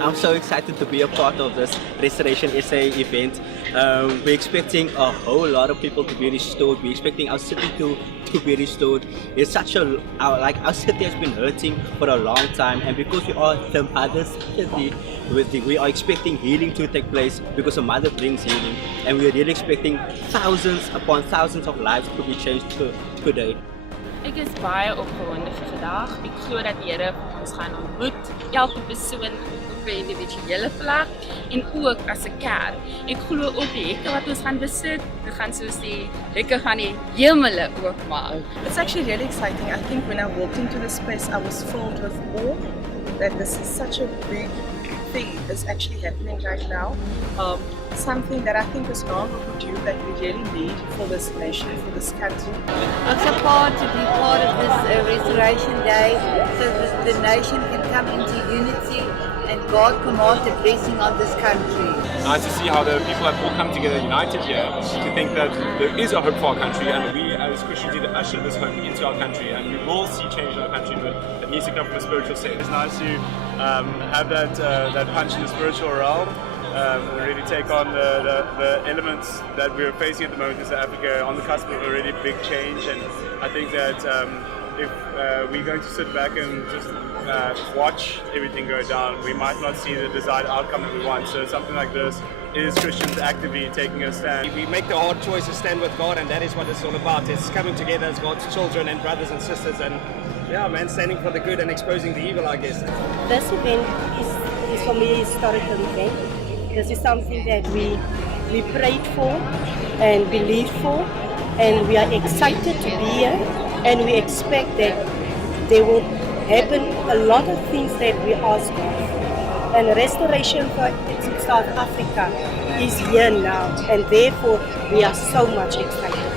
I'm so excited to be a part of this Restoration SA event. We're expecting a whole lot of people to be restored. We're expecting our city to be restored. It's such our city has been hurting for a long time, and because we are the mother city, we are expecting healing to take place because a mother brings healing, and we're really expecting thousands upon thousands of lives to be changed today. Ek is baie opgewonde vir vandag. Ek glo dat die Here ons gaan ontmoet, elke persoon op 'n individuele plek en ook as 'n kerk. Ek glo ook die hekke wat ons gaan besit, dit gaan soos die hekke van die hemele oopmaak. It's actually really exciting. I think when I walked into this place, I was filled with awe that this is such a big thing is actually happening right now. Something that I think is long overdue that we really need for this nation, for this country. I'm so proud to be part of this Restoration Day so that the nation can come into unity and God command the blessing of this country. Nice to see how the people have all come together united here to think that there is a hope for our country, and we as Christians need to usher this hope into our country, and we will see change in our country, but it needs to come from a spiritual sense. It's nice to have that punch in the spiritual realm. Really take on the elements that we're facing at the moment in South Africa on the cusp of a really big change, and I think that if we're going to sit back and just watch everything go down, we might not see the desired outcome that we want. So something like this is Christians actively taking a stand. We make the hard choice to stand with God, and that is what it's all about. It's coming together as God's children and brothers and sisters, and yeah, man, standing for the good and exposing the evil, I guess. This event is for me a historical event. This is something that we prayed for and believed for, and we are excited to be here, and we expect that there will happen a lot of things that we ask for. And restoration for South Africa is here now, and therefore we are so much excited.